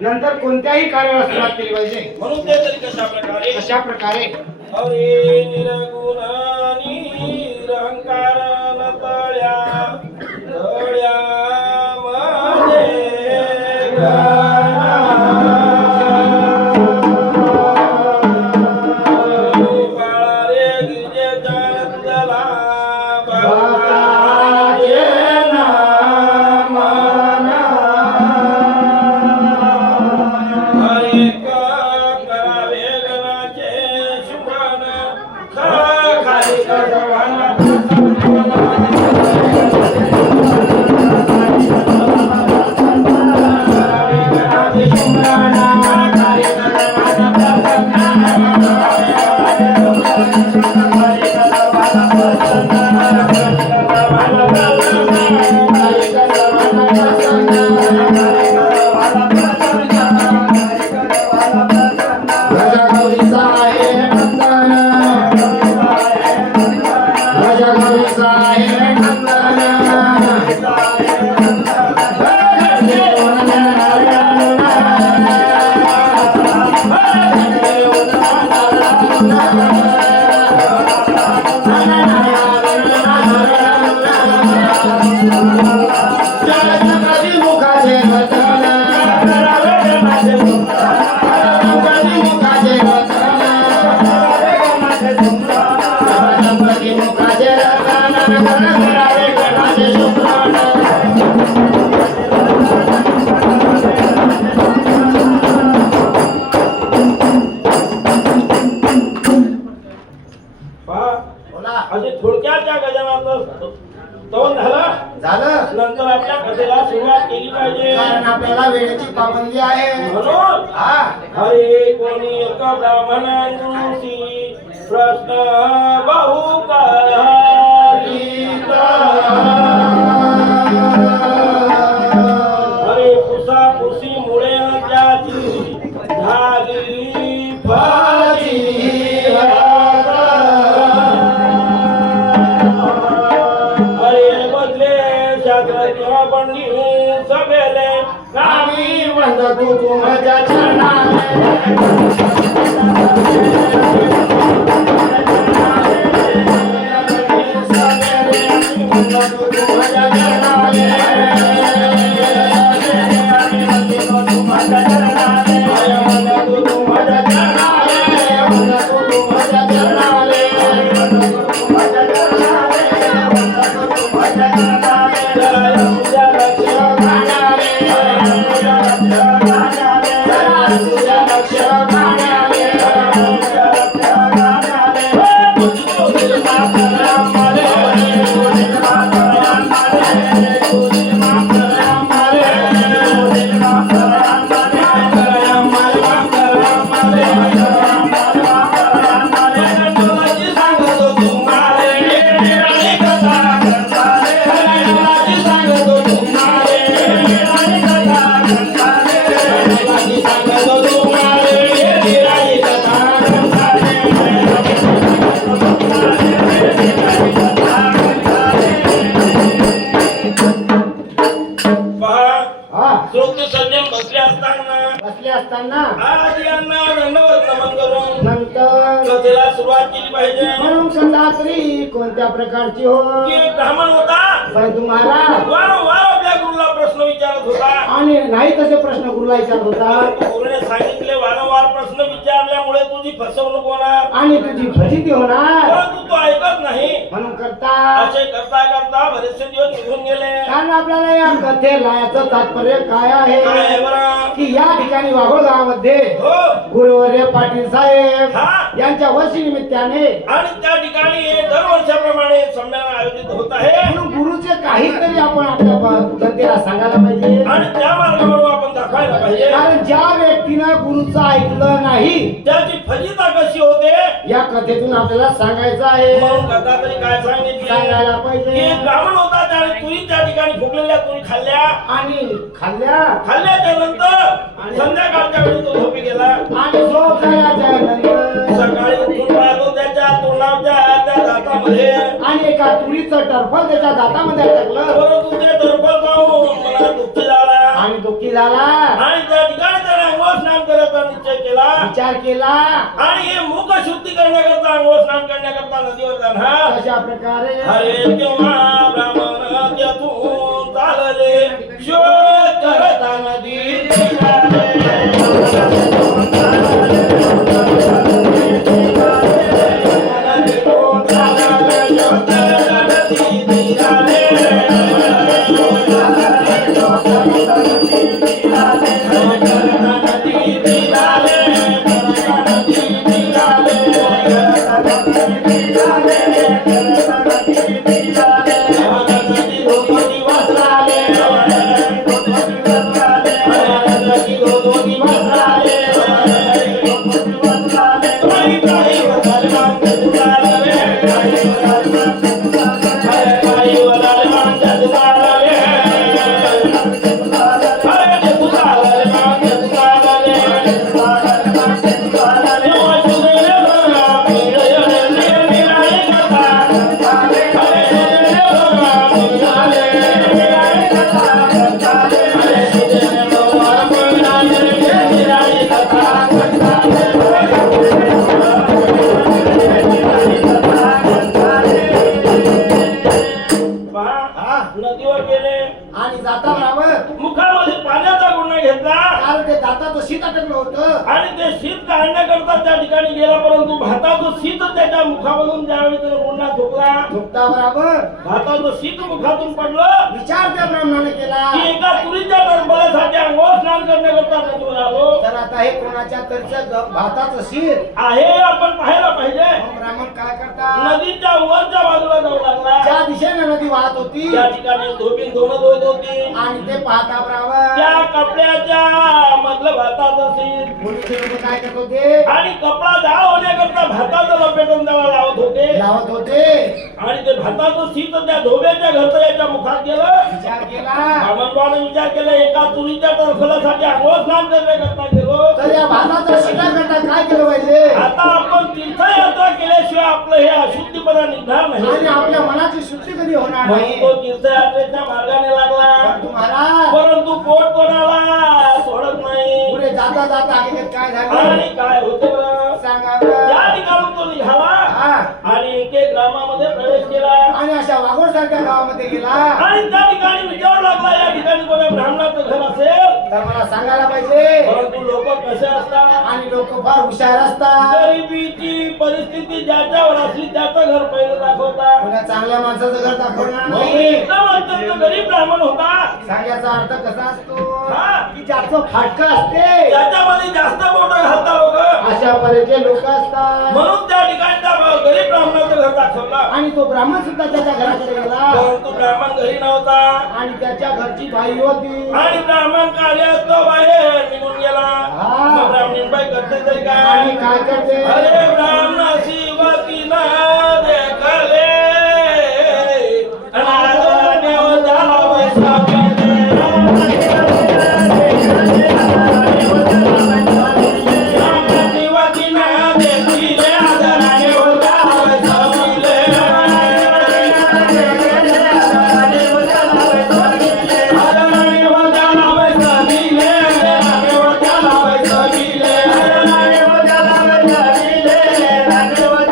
नंतर कोणत्याही कार्याला सुरुवात केली पाहिजे. म्हणून ते तरी कशा प्रकारे हरे निर्गुण निरंकार नतळ्या तळ्या मध्ये बाळे गिजे चंदला नंतर आपल्या कथेला सुरुवात केली पाहिजे, कारण आपल्याला वेळेची पाबंदी आहे. म्हणून हरे कोणी एक ब्राह्मणांची प्रश्न बहु हरे पुसा पुसी मुळे त्याची झाली फाजी सभेले आम्ही वंदतो तुमच्या चरणाले. सुरुवात केली पाहिजे. म्हणून संध्याकाळी कोणत्या प्रकारची हो की ब्राह्मण होता पण तुम्हाला वारंवार आपल्या गुरुला प्रश्न विचारत होता आणि नाही तसे प्रश्न गुरुला विचारत होता. गुरुने सांगितले वारंवार प्रश्न विचारल्यामुळे तुझी फसवणूक होणार आणि तुझी फजिती होणार, परंतु तू ऐकत नाही. म्हणून करता असे करता करता बरेचसे दिवस निघून गेले. कारण आपल्याला या कथेला याचं तात्पर्य काय आहे की या ठिकाणी वाघोळ गावामध्ये गुरुवर्य पाटील साहेब यांच्या वर्षी निमित्ताने आणि त्या ठिकाणी दरवर्षाप्रमाणे संमेलन आयोजित होत आहे. म्हणून गुरुचे काहीतरी आपण आपल्या जनतेला सांगायला पाहिजे आणि त्या मार्गावर आपण दाखवायला पाहिजे. कारण ज्या व्यक्तीनं गुरुचं ऐकलं नाही त्याची फजिता कशी होते या कथेतून आपल्याला सांगायचं आहे. म्हणून कथा तरी काय सांगितली सांगायला पाहिजे. ब्राह्मण होता त्याने तुही त्या ठिकाणी खाल्ल्या खाल्ल्याच्या नंतर संध्याकाळच्या वेळी तो झोपी गेला आणि झोप झाल्याच्या नंतर सकाळी उठून पाहतो त्याच्या तोंडाच्या त्या दातामध्ये आणि एका तुरीचं टरफल त्याच्या दातामध्ये टाकलं परंतु ते टरफल पाहून मला दुःखी झाला आणि दुःखी झाला आणि त्या ठिकाणी त्याने अंघोळ स्नान करायचा निश्चय केला विचार केला आणि हे मुख शुद्धी करण्याकरता अंघोळ स्नान करण्याकरता नदीवर जाणार कशा प्रकारे हरे तेव्हा ब्राह्मण त्यातून चालले शोध करता नदी नदीवर गेले आणि जाता बरोबर मुखामध्ये पाण्याचा गुन्हा घेतला कारण ते दाताचं शीत अटकलं होतं आणि ते शीत काढण्याकरता त्या ठिकाणी गेला परंतु भाताचं शीत त्याच्या मुखामधून ज्यावेळी त्याला गुन्हा झोपला झोपता बरोबर भाताचं शीत मुखातून पडलं विचार त्या ब्राह्मणाने केला की एका तुरीच्या टरफलासाठी अंघोळ स्नान करण्याकरता नदीवर आलो तर आता हे कोणाच्या तरीचं भाताचं शीर आहे आपण पाहायला पाहिजे मग ब्राह्मण काय करता नदीच्या वरच्या बाजूला जाऊ लागला ज्या दिशेने नदी वाहत होती त्या ठिकाणी धोबीन धुणं धुत होती आणि ते पाहता बरोबर त्या कपड्याच्या मधलं भाताचं शीत पोलिस लोक काय करत होते आणि कपडा जाळ होण्याकरता भाताचं लपेटून त्याला लावत होते लावत होते आणि ते भाताचं शीत त्या धोब्याच्या घरचं याच्या मुखात गेलं विचार केला ब्राह्मणबाने विचार केला एका तुरीच्या टरफलासाठी अंघोळ स्नान करण्याकरता गेलो तर या भाताच्या शीता करता काय केलं पाहिजे आता आपण तीर्थयात्रा केल्याशिवाय आपलं हे अशुद्धीपणा निघणार आणि नाही आपल्या मनाची शुद्धी कधी होणार म्हणून नाही तो तीर्थयात्रेच्या मार्गाने लागला परंतु महाराज परंतु पोट कोणाला सोडत नाही पुढे जाता जाता हकीकत काय झालं आणि काय होते बरं? सांगा बरं. त्या ठिकाणून तो निघाला हा. आणि एक ग्रामामध्ये प्रवेश केला आणि अशा वाघोड सारख्या गावामध्ये गेला आणि त्या ठिकाणी विचारू लागला या ठिकाणी कोणा ब्राह्मणाचं घर असेल तर मला सांगायला पाहिजे परंतु लोक कसे असतात आणि लोक फार हुशार असतात गरिबीची परिस्थिती ज्याच्यावर असली त्याचं घर पहिलं दाखवतात कोणा चांगल्या माणसाचं घर दाखवणार मग नाही एकदम अत्यंत गरीब ब्राह्मण होता सांगायचा अर्थ कसा असतो हा. की ज्याचं फाटकं असते त्याच्यामध्ये जास्त बोट घालता लोक अशा परीचे लोक असतात म्हणून त्या ठिकाणी त्या गरीब ब्राह्मणाचं घर दाखवलं आणि तो ब्राह्मण सुद्धा त्याच्या घराकडे गेला परंतु ब्राह्मण घरी नव्हता आणि त्याच्या घरची बाई होती आणि ब्राह्मण कार्यात तो बाहेर निघून गेला हा. मग ब्राह्मणबाई करते तरी आणि काय काय करते अरे ब्राह्मण शिवतीला देखले अनादरण्य झाला वैशाखी Thank you.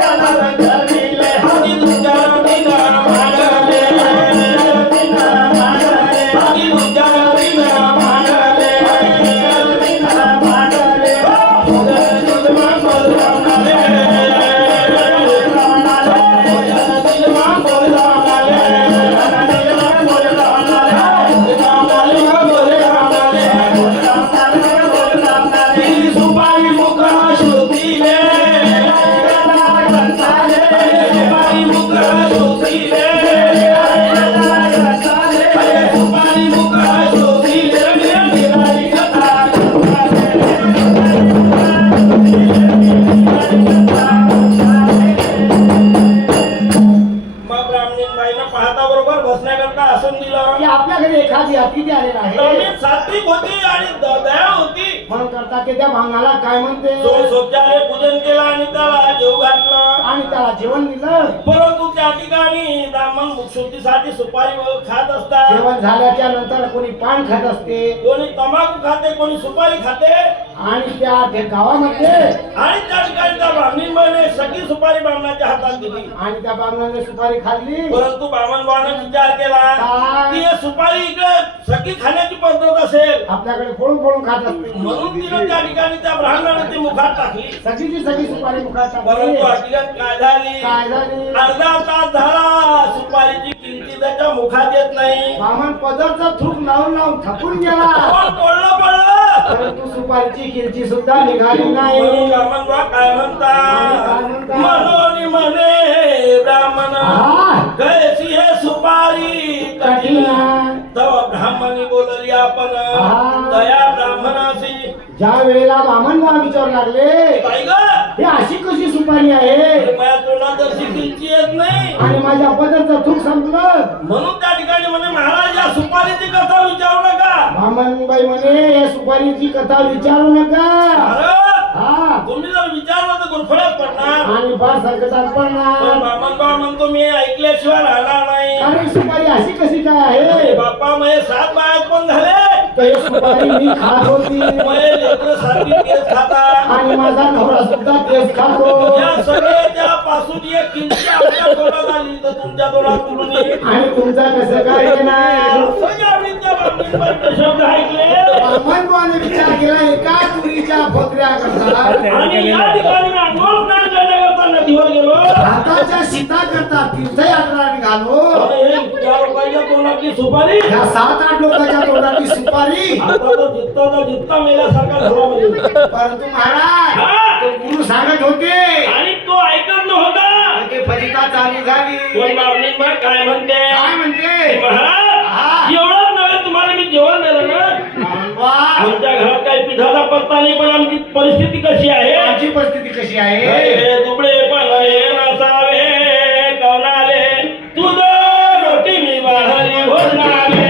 की आपल्या घरी एखादी अतिथी आलेला आहे तमी सात्विक होती आणि दया होती म्हणून करता की त्या ब्राह्मणाला काय म्हणते स्वच्छाने पूजन केलं आणि त्याला जेव घातलं आणि त्याला जेवण दिलं. परंतु त्या ठिकाणी ब्राह्मण मुखशुद्धीसाठी सुपारी खात असतात. जेवण झाल्याच्या नंतर कोणी पान खात असते, कोणी तंबाखू खाते, कोणी सुपारी खाते आणि त्या गावामध्ये आणि त्या ठिकाणी त्या ब्राह्मणीने सगळी सुपारी ब्राह्मणाच्या हातात दिली. आणि त्या ब्राह्मणाने सुपारी खाल्ली. परंतु ब्राह्मण विचार केला काय? की हे सुपारी इकडे सगळी खाण्याची पद्धत असेल आपल्याकडे फोडून फोडून खात असते, म्हणून तिने त्या ठिकाणी त्या ब्राह्मणाने ती मुखात टाकली. सगळीची सगळी सुपारी मुखात टाकली. परंतु हकीकत काय झाली? काय झाली? अर्धा तास झाला सुपारीची किंची त्याच्या मुखात येत नाही. ब्राह्मण पदरचा थूक लावून लावून थकून गेला, कोण पडलं पडलं परंतु सुपारीची किलची सुद्धा निघाली नाही. म्हणून ब्राह्मण बा काय म्हणता मनोनी म्हणे ब्राह्मण हा. कैसी है सुपारी कठीण तव ब्राह्मणी बोलली आपण हा. दया ब्राह्मणाशी. ज्या वेळेला ब्राह्मण मला विचारू लागले बाई ग हे अशी कशी सुपारी आहे माझ्या तोंडात जशी किंची येत नाही. आणि माझ्या पदरचं थूक संपलं. म्हणून त्या ठिकाणी म्हणे महाराज या सुपारीची कथा विचारू नका. ब्राह्मणबाई म्हणे या सुपारीची कथा विचारू नका. महाराज हा. तुम्ही जर विचारलं तर गुरफळ्यात पडणार. आणि फार संकटात पण पडणार. ब्राह्मण बा म्हणतो मी ऐकल्याशिवाय राहणार नाही. कारण सुपारी अशी कशी काय आहे बाप्पा मये 7 बाळात पण झाले तर ही सुपारी मी खात होती मये लेकरं सारखी केस खातात आणि माझा नवरा सुद्धा तेच खातो. या सगळ्याच्या पासून एक किंची आपल्या तोंडात आली तर तुमच्या तोंडात कुठून येईल? आणि तुमचा कसं काय येणार. सगळ्या आवडीच्या ब्राह्मणांचे शब्द ऐकले ब्राह्मणबाने विचार केला एका तुरीच्या भोकऱ्या करता आणि या ठिकाणी मी अंघोळ स्नान करण्याकरता नदीवर गेलो. हाताच्या शीता करता तीर्थयात्रा निघालो. हे त्या लोकांच्या तोंडातली सुपारी या 7-8 लोकांच्या तोंडाची सुपारी. आता तो जित्ता मेल्यासारखा झाला म्हणजे. परंतु महाराज हा? तो गुरु सांगत होते आणि तो ऐकत नव्हता. ते फजिता चालू झाली. कोण बाबणी काय म्हणते काय म्हणते महाराज हा. एवढंच नव्हे तुम्हाला मी जेवण दिलं ना. ब्राह्मणबा, आमच्या घरात काही पिठाचा पत्ता नाही पण आमची परिस्थिती कशी आहे आमची परिस्थिती कशी आहे. हे दुबळे पण हे नसावे कवनाले तुझ रोटी मी वाढली भोजनाले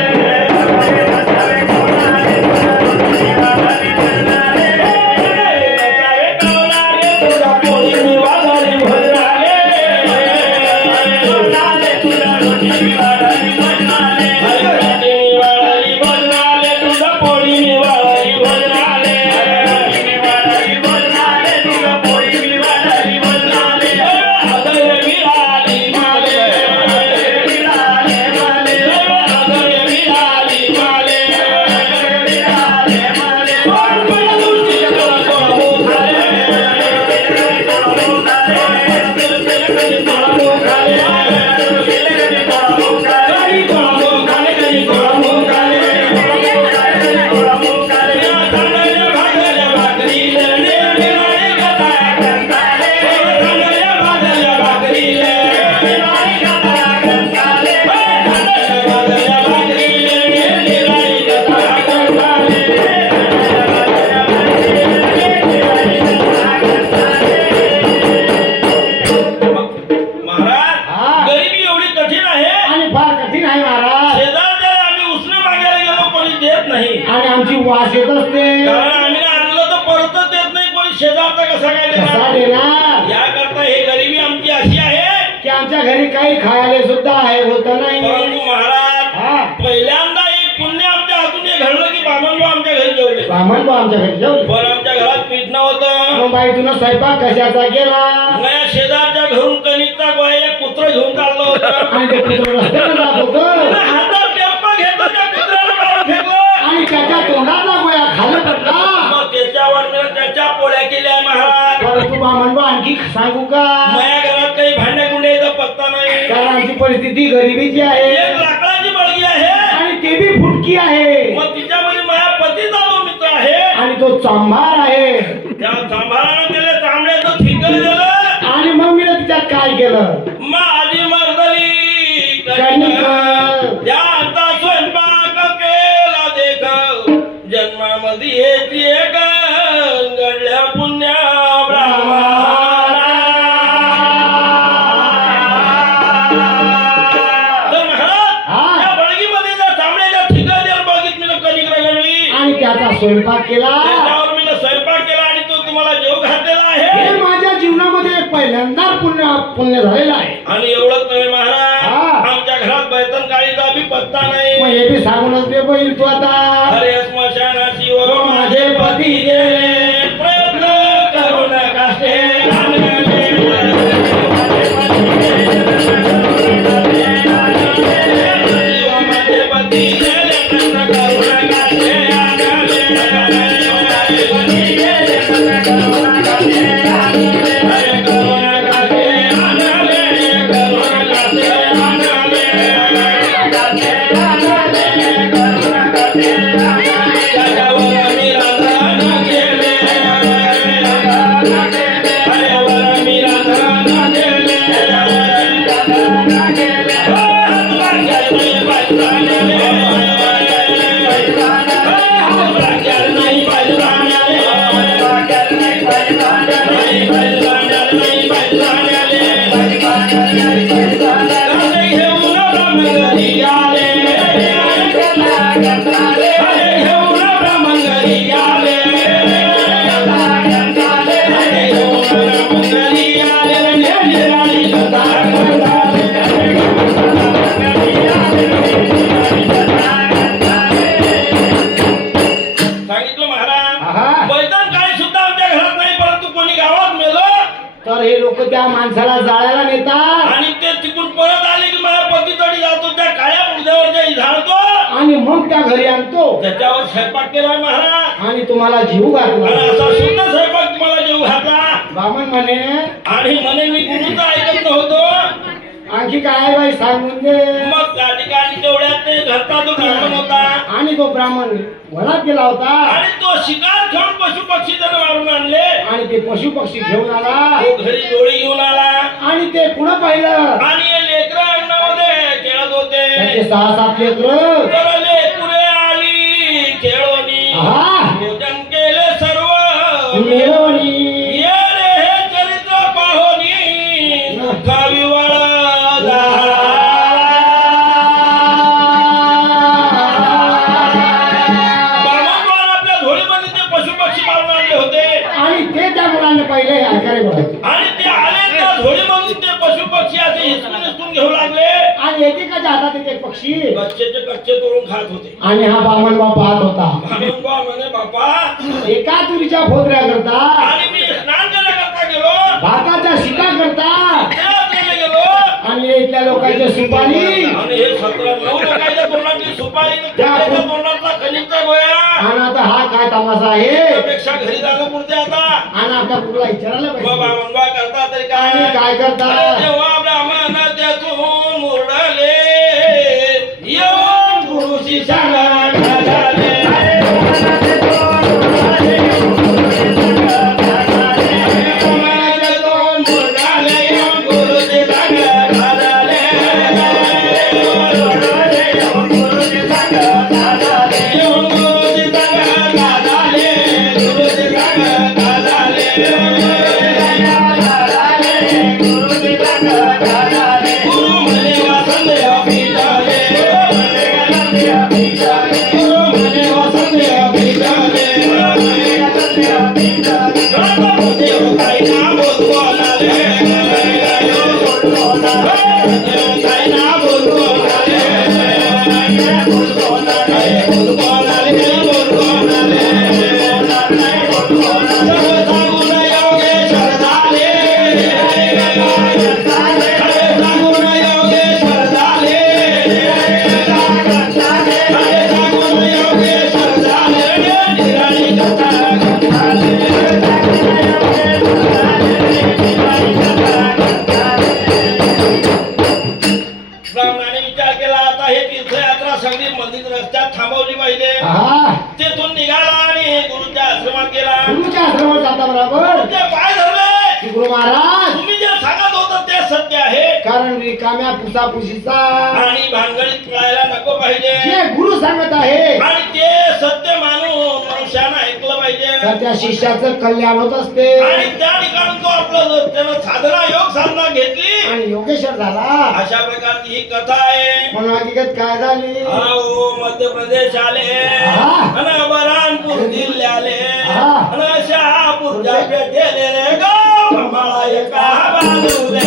वास येत असते. कारण आम्ही आणलं तर परतच देत नाही कोणी. शेजारचा कसा काय कसा देणार? देणार. याकरता हे गरिबी आमची अशी आहे की आमच्या घरी काही खायला सुद्धा आहे होत नाही. परंतु महाराज हा. पहिल्यांदा एक पुण्य आमच्या हातून हे घडलं की बामणबा आमच्या घरी जेवले. ब्राह्मणबा आमच्या घरी जेवले. पण आमच्या घरात पीठ नव्हतं. मग बाई तुला स्वयंपाक कशाचा केला. नया शेजारच्या घरून कणिकचा गोळा एक कुत्र घेऊन चाललं होतं आणि ते कुत्रं रस्त्याने जात होतं. त्यानं हातात टेम्पा घेतला त्या कुत्र्याला मारून फेकलं. आणि त्याच्या तोंडातला गोळ्या खाली पडला. मग त्याच्यावर मी त्याच्या पोळ्या केल्या महाराज. परंतु ब्राह्मणबा आणखी सांगू का माझ्या घरात काही भांड्या गुंड्याचा पत्ता नाही. कारण आमची परिस्थिती गरिबीची आहे एक लाकडाची बळगी आहे आणि ते बी फुटकी आहे मग तिच्यामध्ये माझ्या पतीचा जो मित्र आहे आणि तो चांभार आहे. त्या सांभाळानं त्याला तांबड्याचं ठिकाण दिलं आणि मग मी तिच्यात काय केलं. माझी मर्दली कणिक. ज्यांचा स्वयंपाक केला देख जन्मामध्ये येते एक घडल्या पुण्या ब्राह्मणा. तर महाराज हा. त्या बळगीमध्ये जर स्वयंपाक केला त्याच्यावर मी स्वयंपाक केला आणि तो तुम्हाला जेव घातलेला हे आहे माझ्या जीवनामध्ये पहिल्यांदा पुण्य झालेलं आहे. आणि एवढंच नव्हे महाराज हा. आमच्या घरात बैतन काळीचा बी पत्ता नाही. मग हे बी सांगूनच दे बैल तू आता. अरे स्मशानाची व माझे पती गेले प्रयत्न करू नका ते आणले. माझे पती गेले प्रयत्न करू नका ते आणले. माझे पती गेले प्रयत्न करू नका ते आणले. अरे करू नका ते आणले. करू नका ते आणले. करू नका ते आणले. त्याच्यावर मी राधा गेले. त्याच्यावर मी राधा गेले. सांगितलं महाराज आहा. मैदान काळी सुद्धा आमच्या घरात नाही परंतु कोणी गावात मेलो तर हे लोक त्या माणसाला जाळायला नेतात आणि ते तिकडून परत आले की माझ्या पती तडी जातो त्या काळ्या मुर्द्यावर झाडतो आणि मग त्या घरी आणतो त्याच्यावर स्वयंपाक केला महाराज आणि तुम्हाला जीव आणि घातला. असा सुद्धा स्वयंपाक तुम्हाला जेव घातला बामण म्हणे आणि म्हणे मी गुरुचं ऐकत नव्हतो. आणखी काय बाई सांगून दे. मग त्या ठिकाणी तेवढ्यात ते घरचा जो ब्राह्मण होता आणि तो ब्राह्मण वनात गेला होता आणि तो शिकार घेऊन पशु पक्षी जण मारून आणले आणि ते पशु पक्षी घेऊन आला तो घरी डोळी घेऊन आला आणि ते पुन्हा पाहिलं आणि हे लेकरं अंगणामध्ये खेळत होते. त्याचे 6-7 लेकरं तर लेकुरे आली खेळोनी आहा. भोजन केले सर्व मिळवणी ये रे हे चरित्र पाहोनी गावी वळा. आपल्या झोळीमध्ये ते पशु पक्षी मारून आणले होते आणि ते त्या मुलांना पहिले ऐकायला बघायचे आणि ते आले त्या झोळीमधून ते पशु पक्षी असे हिसकून घेऊ लागले आणि एकेकाच्या हातात एक पक्षी कच्चेचे कच्चे तोडून खात होते. आणि हा बामण बाप पाहत होता. म्हणून म्हणे बापा एका तुरीच्या फोदऱ्या करता आणि मी स्नान करता गेलो भाताच्या शिका करता देवाला गेलो आणि इथल्या लोकांची सुपारी आणि हे 17-9 लोकांच्या तोंडातली सुपारी त्याच्या तोंडातला खनिजचा गोळ्या आणि आता हा काय तमाशा आहे त्यापेक्षा घरी जाणं पुरते आता आणि आपल्या कुठला विचारायला बाबा पाहिजे मनवा करता तरी आणि काय काय करता अरे देवा ब्राह्मण त्यातून मुरडले येऊन गुरुशी सांगा झाले. ब्राह्मणाने विचार केला आता हे तीर्थयात्रा सगळी मंदिर रस्त्यात थांबवली पाहिजे. हा तेथून निघाला आणि गुरुच्या आश्रमात गेला. गुरुच्या आश्रमात जाता बरोबर ते पाय धरले. गुरु महाराज तुम्ही जे सांगत होता ते सत्य आहे कारण रिकाम्या पुसापुशीचा आणि भानगडीत पळायला नको पाहिजे जे गुरु सांगत आहे आणि ते सत्य मानून मनुष्यानं ऐकलं पाहिजे तर त्या शिष्याचं कल्याण होत असते आणि त्या ठिकाणी तो आपलं त्यानं साधना योग साधना घेतली आणि योगेश्वर झाला. अशा प्रकारची ही कथा आहे. म्हणून हकीकत काय झाली मध्य प्रदेश आले हा. आणि बरानपूर हा. आणि शहापूरच्या पेठेले रे गाव मला एका बाजूले